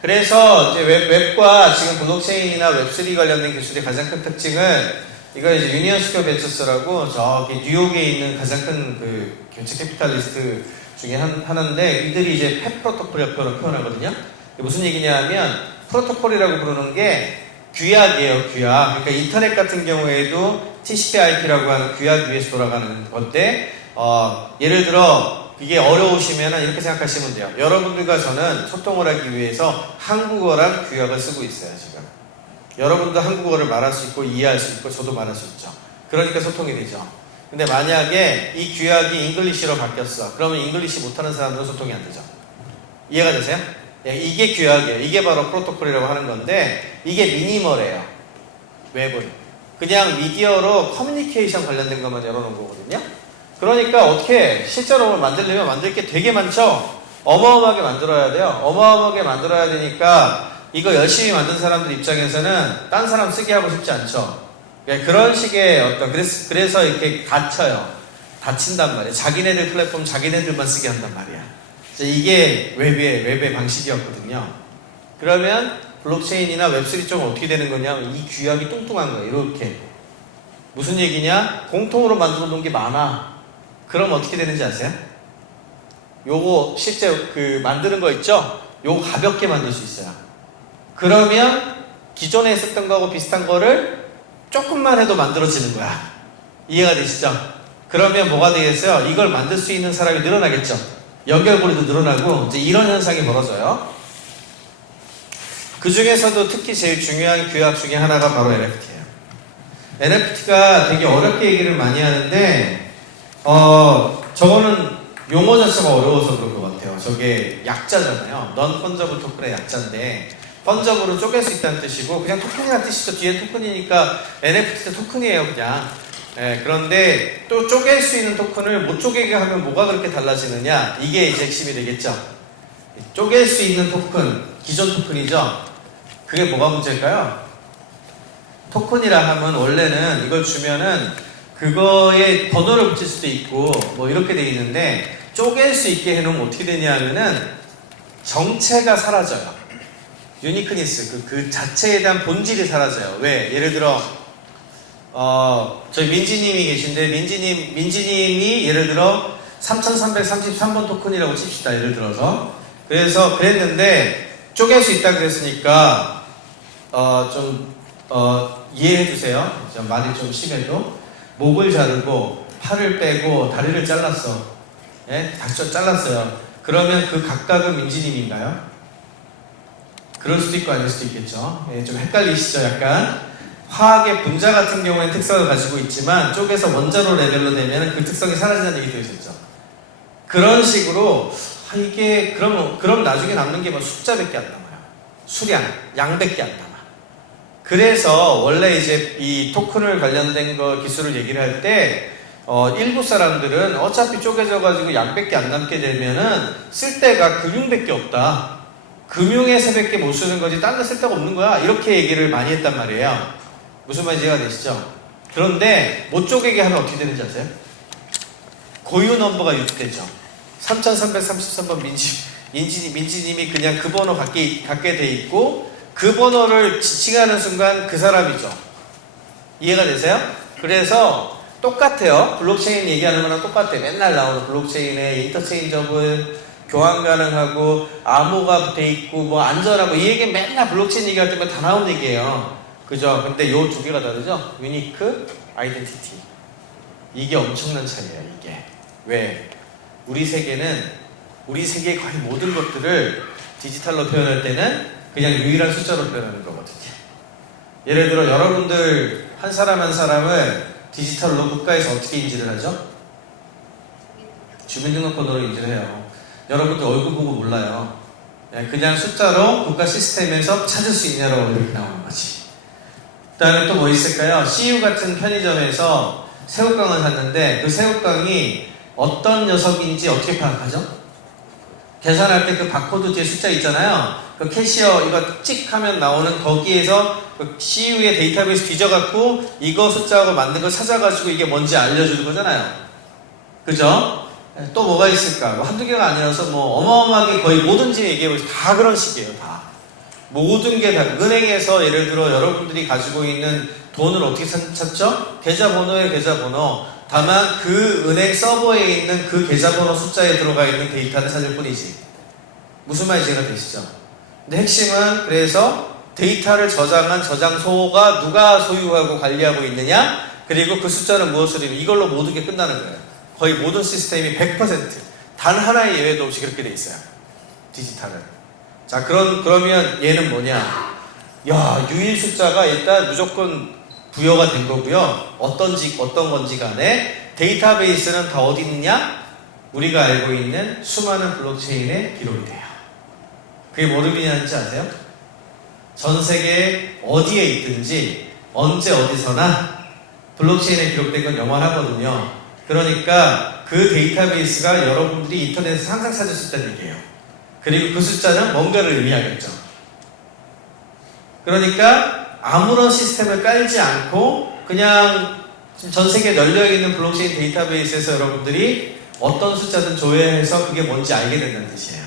그래서 이제 웹과 지금 블록체인이나 웹3 관련된 기술의 가장 큰 특징은 이거 이제 유니언 스퀘어 벤처스라고 저기 뉴욕에 있는 가장 큰 그 venture 캐피탈리스트 중에 하나인데 이들이 이제 펫 프로토콜이라고 표현하거든요. 무슨 얘기냐 하면 프로토콜이라고 부르는 게 규약이에요, 규약. 그러니까 인터넷 같은 경우에도 TCP/IP라고 하는 규약 위에서 돌아가는 건데 예를 들어 이게 어려우시면 이렇게 생각하시면 돼요. 여러분들과 저는 소통을 하기 위해서 한국어랑 규약을 쓰고 있어요, 지금. 여러분도 한국어를 말할 수 있고 이해할 수 있고 저도 말할 수 있죠. 그러니까 소통이 되죠. 근데 만약에 이 규약이 잉글리시로 바뀌었어. 그러면 잉글리시 못하는 사람들은 소통이 안 되죠. 이해가 되세요? 이게 규약이에요. 이게 바로 프로토콜이라고 하는 건데 이게 미니멀해요. 웹은. 그냥 미디어로 커뮤니케이션 관련된 것만 열어놓은 거거든요. 그러니까 어떻게 실제로 만들려면 만들 게 되게 많죠. 어마어마하게 만들어야 돼요. 어마어마하게 만들어야 되니까 이거 열심히 만든 사람들 입장에서는 딴 사람 쓰게 하고 싶지 않죠. 그런 식의 어떤 그래서 이렇게 닫혀요. 닫힌단 말이에요. 자기네들 플랫폼 자기네들만 쓰게 한단 말이야. 이게 웹의 방식이었거든요. 그러면 블록체인이나 웹3 쪽은 어떻게 되는 거냐면 이 규약이 뚱뚱한 거예요. 이렇게. 무슨 얘기냐? 공통으로 만들어 놓은 게 많아. 그럼 어떻게 되는지 아세요? 요거 실제 그 만드는 거 있죠? 요거 가볍게 만들 수 있어요. 그러면 기존에 했었던 거하고 비슷한 거를 조금만 해도 만들어지는 거야. 이해가 되시죠? 그러면 뭐가 되겠어요? 이걸 만들 수 있는 사람이 늘어나겠죠? 연결고리도 늘어나고 이제 이런 현상이 벌어져요. 그 중에서도 특히 제일 중요한 규약 중에 하나가 바로 NFT예요. NFT가 되게 어렵게 얘기를 많이 하는데 저거는 용어 자체가 어려워서 그런 것 같아요. 저게 약자잖아요. non-fungible 토큰의 약자인데 펀저블은 쪼갤 수 있다는 뜻이고 그냥 토큰이라는 뜻이죠. 뒤에 토큰이니까 NFT도 토큰이에요, 그냥. 그런데 또 쪼갤 수 있는 토큰을 못 쪼개게 하면 뭐가 그렇게 달라지느냐? 이게 이제 핵심이 되겠죠. 쪼갤 수 있는 토큰, 기존 토큰이죠. 그게 뭐가 문제일까요? 토큰이라 하면 원래는 이걸 주면은 그거에 번호를 붙일 수도 있고 뭐 이렇게 돼 있는데 쪼갤 수 있게 해놓으면 어떻게 되냐 하면은 정체가 사라져요. 유니크니스, 그 자체에 대한 본질이 사라져요. 왜? 예를 들어 저희 민지님이 계신데 민지님이 예를 들어 3333번 토큰이라고 칩시다. 예를 들어서 그래서 그랬는데 쪼갤 수 있다 그랬으니까 이해해 주세요. 말이 좀 심해도 목을 자르고 팔을 빼고 다리를 잘랐어. 예? 다 잘랐어요. 그러면 그 각각은 민지님인가요? 그럴 수도 있고 아닐 수도 있겠죠. 예, 좀 헷갈리시죠, 약간. 화학의 분자 같은 경우에는 특성을 가지고 있지만 쪼개서 원자로 레벨로 되면 그 특성이 사라진다는 얘기 들으셨죠. 그런 식으로 이게 그럼 나중에 남는 게 뭐 숫자밖에 안 남아요. 수량, 양밖에 안 남아. 그래서 원래 이제 이 토큰을 관련된 거 기술을 얘기를 할 때 일부 사람들은 어차피 쪼개져 가지고 양밖에 안 남게 되면은 쓸 데가 금융밖에 없다. 금융에 새밖에 못 쓰는 거지 딴 데 쓸 데가 없는 거야. 이렇게 얘기를 많이 했단 말이에요. 무슨 말인지 이해가 되시죠? 그런데 못 쪼개게 하면 어떻게 되는지 아세요? 고유 넘버가 유지되죠. 3333번 민지님이 그냥 그 번호 갖게 돼 있고 그 번호를 지칭하는 순간 그 사람이죠. 이해가 되세요? 그래서 똑같아요. 블록체인 얘기하는 거랑 똑같아요. 맨날 나오는 블록체인에 인터체인저블 교환 가능하고 암호가 돼 있고 뭐 안전하고 이 얘기 맨날 블록체인 얘기할 때마다 다 나오는 얘기예요. 그죠? 근데 요 두 개가 다르죠? 유니크, 아이덴티티. 이게 엄청난 차이예요, 이게. 왜? 우리 세계의 거의 모든 것들을 디지털로 표현할 때는 그냥 유일한 숫자로 표현하는 거거든요. 예를 들어 여러분들 한 사람 한 사람을 디지털로 국가에서 어떻게 인지를 하죠? 주민등록번호로 인지를 해요. 여러분들 얼굴 보고 몰라요. 그냥 숫자로 국가 시스템에서 찾을 수 있냐로 이렇게 나오는 거지. 그 다음에 또 뭐 있을까요? CU 같은 편의점에서 새우깡을 샀는데 그 새우깡이 어떤 녀석인지 어떻게 파악하죠? 계산할 때 그 바코드 뒤에 숫자 있잖아요. 그 캐시어 이거 찍 하면 나오는 거기에서 그 CU의 데이터베이스 뒤져갖고 이거 숫자하고 만든 거 찾아가지고 이게 뭔지 알려주는 거잖아요. 그죠? 또 뭐가 있을까? 뭐 한두 개가 아니라서 뭐 어마어마하게 거의 뭐든지 얘기해보세요. 다 그런 식이에요. 다. 모든 게 다 은행에서 예를 들어 여러분들이 가지고 있는 돈을 어떻게 찾죠? 계좌번호에 계좌번호. 다만 그 은행 서버에 있는 그 계좌번호 숫자에 들어가 있는 데이터를 찾을 뿐이지. 무슨 말인지 이해가 되시죠? 근데 핵심은 그래서 데이터를 저장한 저장소가 누가 소유하고 관리하고 있느냐, 그리고 그 숫자는 무엇을 이루는, 이걸로 모든 게 끝나는 거예요. 거의 모든 시스템이 100% 단 하나의 예외도 없이 그렇게 돼 있어요. 디지털은. 자, 그러면 얘는 뭐냐? 야, 유일 숫자가 일단 무조건 부여가 된 거고요. 어떤 건지 간에 데이터베이스는 다 어디 있느냐? 우리가 알고 있는 수많은 블록체인에 기록이 돼요. 그게 뭘 의미하는지 아세요? 전 세계 어디에 있든지 언제 어디서나 블록체인에 기록된 건 영원하거든요. 그러니까 그 데이터베이스가 여러분들이 인터넷에서 항상 찾을 수 있다는 얘기예요. 그리고 그 숫자는 뭔가를 의미하겠죠. 그러니까 아무런 시스템을 깔지 않고 그냥 전 세계에 널려있는 블록체인 데이터베이스에서 여러분들이 어떤 숫자든 조회해서 그게 뭔지 알게 된다는 뜻이에요.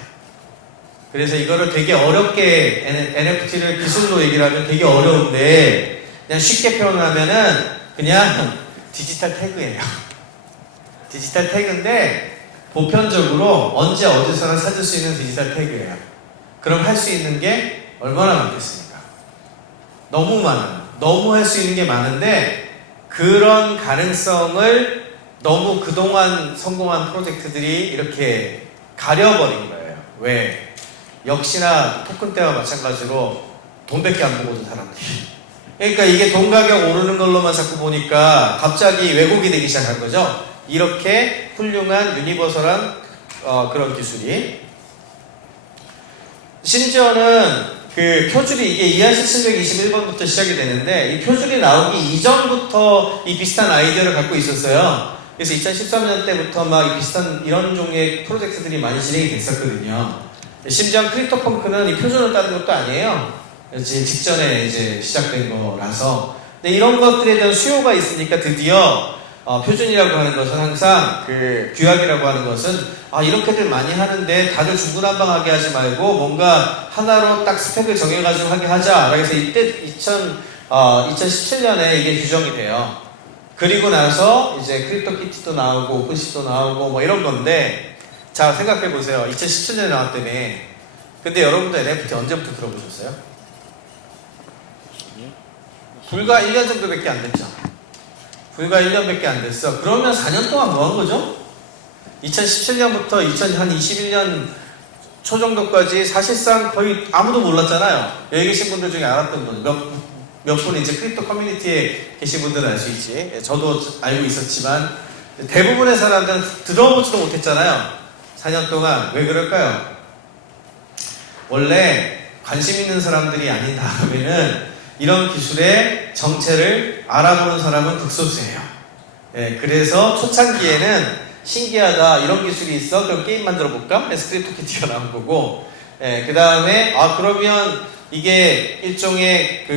그래서 이거를 되게 어렵게 NFT를 기술로 얘기를 하면 되게 어려운데 그냥 쉽게 표현하면은 그냥 디지털 태그예요. 디지털 태그인데 보편적으로 언제 어디서나 찾을 수 있는 디지털 태그예요. 그럼 할 수 있는 게 얼마나 많겠습니까? 너무 많아요. 너무 할 수 있는 게 많은데 그런 가능성을 너무 그동안 성공한 프로젝트들이 이렇게 가려버린 거예요. 왜? 역시나 토큰 때와 마찬가지로 돈밖에 안 보거든 사람들이. 그러니까 이게 돈 가격 오르는 걸로만 자꾸 보니까 갑자기 왜곡이 되기 시작한 거죠. 이렇게 훌륭한 유니버설한 그런 기술이. 심지어는 그 표줄이 이게 ERC 721번부터 시작이 되는데 이 표줄이 나오기 이전부터 이 비슷한 아이디어를 갖고 있었어요. 그래서 2013년 때부터 막 비슷한 이런 종류의 프로젝트들이 많이 진행이 됐었거든요. 심지어 크립토펑크는 이 표준을 따는 것도 아니에요. 직전에 이제 시작된 거라서. 근데 이런 것들에 대한 수요가 있으니까 드디어 표준이라고 하는 것은 항상 그 규약이라고 하는 것은 이렇게들 많이 하는데 다들 중구난방하게 하지 말고 뭔가 하나로 딱 스펙을 정해가지고 하게 하자. 그래서 이때 2017년에 이게 규정이 돼요. 그리고 나서 이제 크립토키티도 나오고 오픈시도 나오고 뭐 이런 건데 자 생각해보세요. 2017년에 나왔다며. 근데 여러분들 NFT 언제부터 들어보셨어요? 불과 1년 정도밖에 안 됐죠. 불과 1년밖에 안 됐어. 그러면 4년 동안 뭐 한 거죠? 2017년부터 2021년 초 정도까지 사실상 거의 아무도 몰랐잖아요. 여기 계신 분들 중에 알았던 분 몇 분 이제 크립토 커뮤니티에 계신 분들은 알 수 있지. 저도 알고 있었지만 대부분의 사람들은 들어보지도 못했잖아요. 4년 동안. 왜 그럴까요? 원래 관심 있는 사람들이 아닌 다음에는 이런 기술의 정체를 알아보는 사람은 극소수예요. 그래서 초창기에는 신기하다, 이런 기술이 있어? 그럼 게임 만들어 볼까? 해서 크립토키티가 나온 거고, 그 다음에 그러면 이게 일종의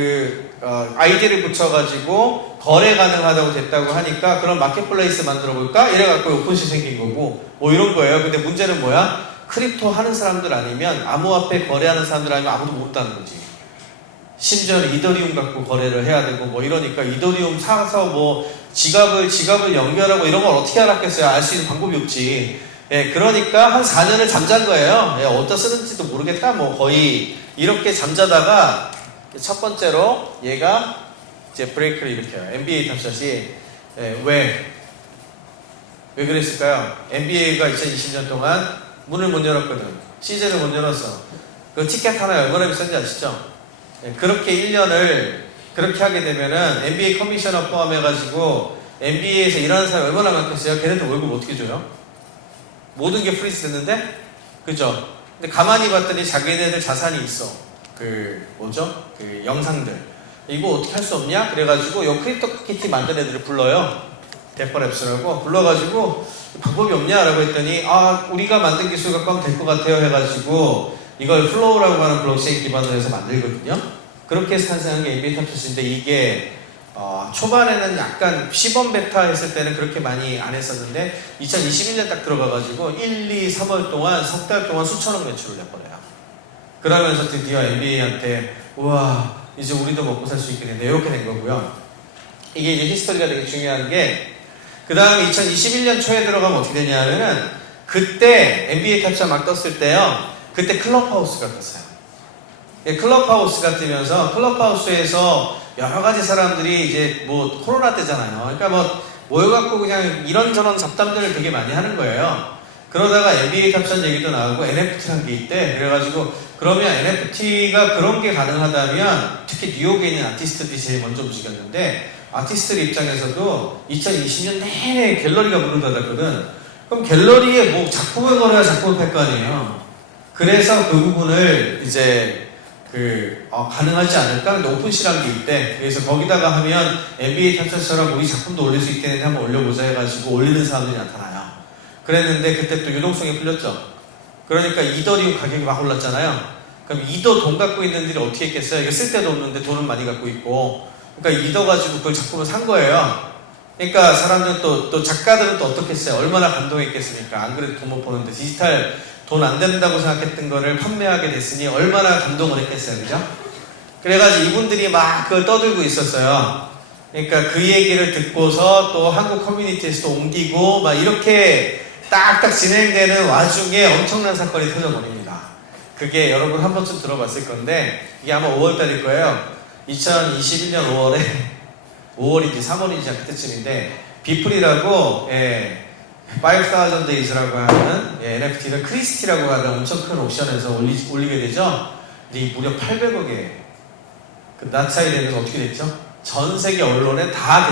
아이디를 붙여가지고 거래 가능하다고 됐다고 하니까 그럼 마켓플레이스 만들어 볼까? 이래갖고 오픈시 생긴 거고 뭐 이런 거예요. 근데 문제는 뭐야? 크립토 하는 사람들 아니면 암호화폐 거래하는 사람들 아니면 아무도 못하는 거지. 심지어는 이더리움 갖고 거래를 해야 되고 뭐 이러니까 이더리움 사서 뭐 지갑을 연결하고 이런 걸 어떻게 알았겠어요? 알 수 있는 방법이 없지. 그러니까 한 4년을 잠잔 거예요. 어디다 쓰는지도 모르겠다. 뭐 거의 이렇게 잠자다가 첫 번째로 얘가 이제 브레이크를 일으켜요. NBA 탑샷이. 왜 그랬을까요? NBA가 2020년 동안 문을 못 열었거든. 시즌을 못 열었어. 그 티켓 하나에 얼마나 비싼지 아시죠? 그렇게 1년을 그렇게 하게 되면은 NBA 커미셔너 포함해가지고 NBA에서 일하는 사람이 얼마나 많겠어요? 걔네들 월급 어떻게 줘요? 모든 게 프리즈 됐는데? 그죠? 근데 가만히 봤더니 자기네들 자산이 있어. 영상들. 이거 어떻게 할 수 없냐? 그래가지고 요 크립토키티 만든 애들을 불러요. 데퍼랩스라고 불러가지고 방법이 없냐? 라고 했더니 우리가 만든 기술 갖고 하면 될 것 같아요 해가지고 이걸 플로우라고 하는 블록체인 기반으로 해서 만들거든요. 그렇게 해서 탄생한 게 NBA 탑샷인데 이게 초반에는 약간 시범 베타 했을 때는 그렇게 많이 안 했었는데 2021년 딱 들어가가지고 1, 2, 3월 동안 석 달 동안 수천억 매출을 내버려요. 그러면서 드디어 NBA한테 우와 이제 우리도 먹고 살 수 있게 된다 이렇게 된 거고요. 이게 이제 히스토리가 되게 중요한 게 그 다음에 2021년 초에 들어가면 어떻게 되냐면은 그때 NBA 탑차 막 떴을 때요. 그때 클럽하우스가 떴어요. 클럽하우스가 뜨면서 클럽하우스에서 여러 가지 사람들이 이제 뭐 코로나 때잖아요. 그러니까 뭐 모여갖고 그냥 이런저런 잡담들을 되게 많이 하는 거예요. 그러다가 NBA 탑천 얘기도 나오고 NFT란 게 있대. 그래가지고 그러면 NFT가 그런 게 가능하다면 특히 뉴욕에 있는 아티스트들이 제일 먼저 움직였는데 아티스트들 입장에서도 2020년 내내 갤러리가 문을 닫았거든. 그럼 갤러리에 뭐 작품을 걸어야 작품을 팔 거 아니에요. 그래서 그 부분을 이제 가능하지 않을까? 근데 오픈시라는 게 있대. 그래서 거기다가 하면 NBA 탑천처럼 우리 작품도 올릴 수 있겠는데 한번 올려보자 해가지고 올리는 사람들이 나타나요. 그랬는데 그때 또 유동성이 풀렸죠. 그러니까 이더리움 가격이 막 올랐잖아요. 그럼 이더 돈 갖고 있는 들이 어떻게 했겠어요? 이거 쓸 데도 없는데 돈은 많이 갖고 있고. 그러니까 이더 가지고 그걸 작품을 산 거예요. 그러니까 사람들은 또 작가들은 또 어떻게 했어요? 얼마나 감동했겠습니까? 안 그래도 돈 못 버는데 디지털 돈 안 된다고 생각했던 거를 판매하게 됐으니 얼마나 감동을 했겠어요. 그죠? 그래가지고 이분들이 막 그걸 떠들고 있었어요. 그러니까 그 얘기를 듣고서 또 한국 커뮤니티에서도 옮기고 막 이렇게 딱딱 진행되는 와중에 엄청난 사건이 터져버립니다. 그게 여러분 한 번쯤 들어봤을 건데 이게 아마 5월달일 거예요. 2021년 5월에 5월인지 3월인지 그때쯤인데 비플이라고 5,000 days라고 하는 NFT를 크리스티라고 하는 엄청 큰 옥션에서 올리게 되죠. 근데 이 무려 800억에 그 낙찰이 되면서 어떻게 됐죠? 전 세계 언론에 다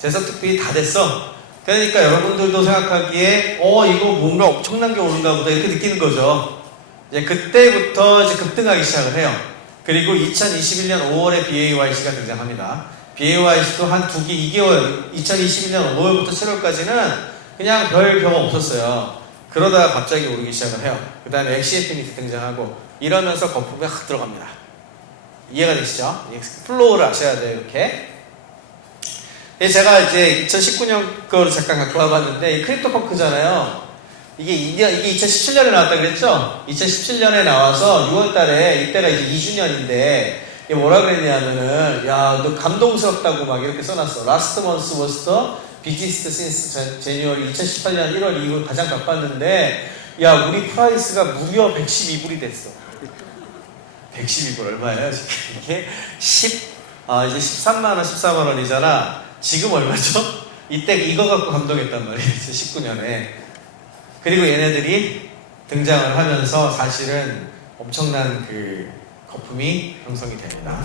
대서특필이 다 됐어. 그러니까 여러분들도 생각하기에 이거 뭔가 엄청난 게 오는가 보다 이렇게 느끼는 거죠. 이제 그때부터 이제 급등하기 시작을 해요. 그리고 2021년 5월에 BAYC가 등장합니다. BAYC도 한 2개월 2021년 5월부터 7월까지는 그냥 별 병 없었어요. 그러다가 갑자기 오르기 시작을 해요. 그 다음에 엑시 인피니티 등장하고 이러면서 거품이 확 들어갑니다. 이해가 되시죠? 플로우를 아셔야 돼요. 이렇게. 제가 이제 2019년 거를 잠깐 갖고 와봤는데 이 크립토펑크잖아요. 이게 2017년에 나왔다 그랬죠? 2017년에 나와서 6월달에 이때가 이제 2주년인데 이게 뭐라 그랬냐면은 야 너 감동스럽다고 막 이렇게 써놨어. Last month was the busiest since January 2018년 1월 이후 가장 바빴는데 야 우리 프라이스가 무려 112불이 됐어. 112불 얼마예요? 지금 이게 이제 13만원, 14만원이잖아. 지금 얼마죠? 이때 이거 갖고 감동했단 말이에요. 19년에. 그리고 얘네들이 등장을 하면서 사실은 엄청난 그 거품이 형성이 됩니다.